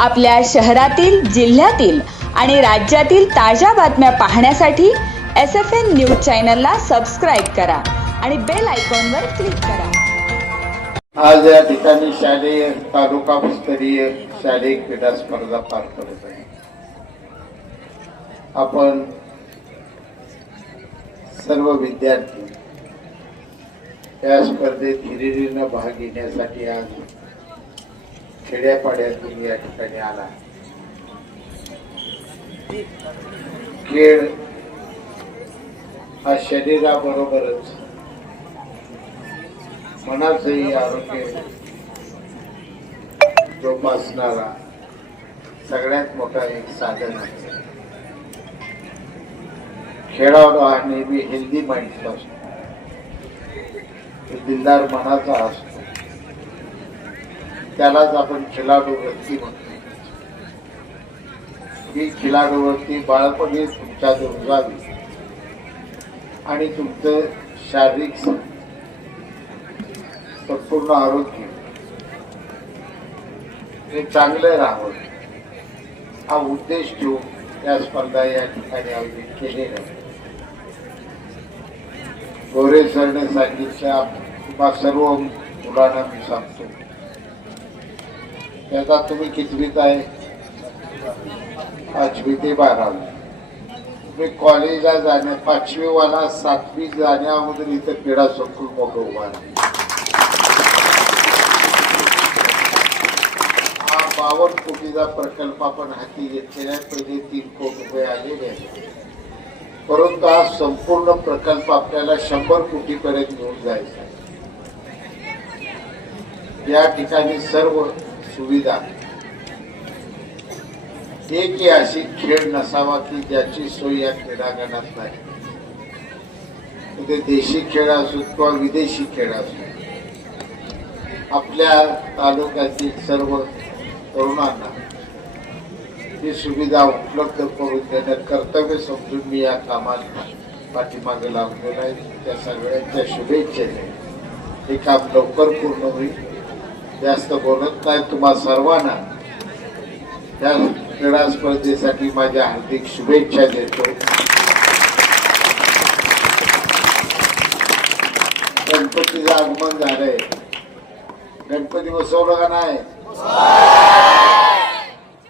आपल्या शहरातील जिल्ह्यातील आणि राज्यातील ताज्या बातम्या पाहण्यासाठी एस एफ एन न्यूज चॅनलला सबस्क्राईब करा आणि बेल आयकॉनवर क्लिक करा. आज या ठिकाणी शालेय तालुका स्तरीय शालेय क्रीडा स्पर्धा पार पडत आहे. आपण सर्व विद्यार्थी या स्पर्धेत हिरिरीनं भाग घेण्यासाठी आज खेड्यापाड्यातून या ठिकाणी आला. खेळ हा शरीराबरोबरच मनाचंही आरोग्य जोपासणारा सगळ्यात मोठा एक साधन आहे. खेळाडू हा नेहमी हेल्दी माइंडचा असतो. दिलदार मनाचा असतो. त्यालाच आपण खिलाडू वृत्ती म्हणतो. ही खिलाडू वृत्ती बाळपणी तुमच्यात रुजावी आणि तुमचं शारीरिक संपूर्ण आरोग्य. हे चांगलं राहावं. हा उद्देश ठेवून या स्पर्धा या ठिकाणी आयोजित केलेल्या गोरे सरने सांगितल्या तुम्हा सर्व मुलांना मी सांगतो. त्याचा तुम्ही कितवीत आहे? पाचवी ते बारावी. तुम्ही कॉलेजला जाण्या पाचवीवाला सातवी जाण्या अगोदर इथं क्रीडा संकुल मोठं उभा हा बावन्न कोटीचा प्रकल्प आपण हाती घेतलेला पहिले तीन कोटी रुपये आलेले आहेत परंतु हा संपूर्ण प्रकल्प आपल्याला शंभर कोटीपर्यंत घेऊन जायचा या ठिकाणी सर्व सुविधा. एक ही अशी खेळ नसावा की ज्याची सोय या क्रीडांगणात नाही. ते देशी खेळ असो किंवा विदेशी खेळ असो. आपल्या तालुक्यातील सर्व तरुणांना ही सुविधा उपलब्ध करून देण्यात कर्तव्य समजून मी या कामाला पाठीमागे लागलेलो आहे. त्या सगळ्यांच्या शुभेच्छेने हे काम लवकर पूर्ण होईल. जास्त बोलत नाही. तुम्हा सर्वांना त्या क्रीडा स्पर्धेसाठी माझ्या हार्दिक शुभेच्छा देतो. गणपतीचं आगमन झालंय. गणपती बसवलं का नाही?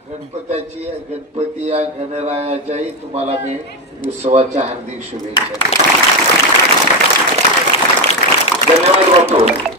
गणपत्याची गणपती या गणरायाच्याही तुम्हाला मी उत्सवाच्या हार्दिक शुभेच्छा धन्यवाद वाटतो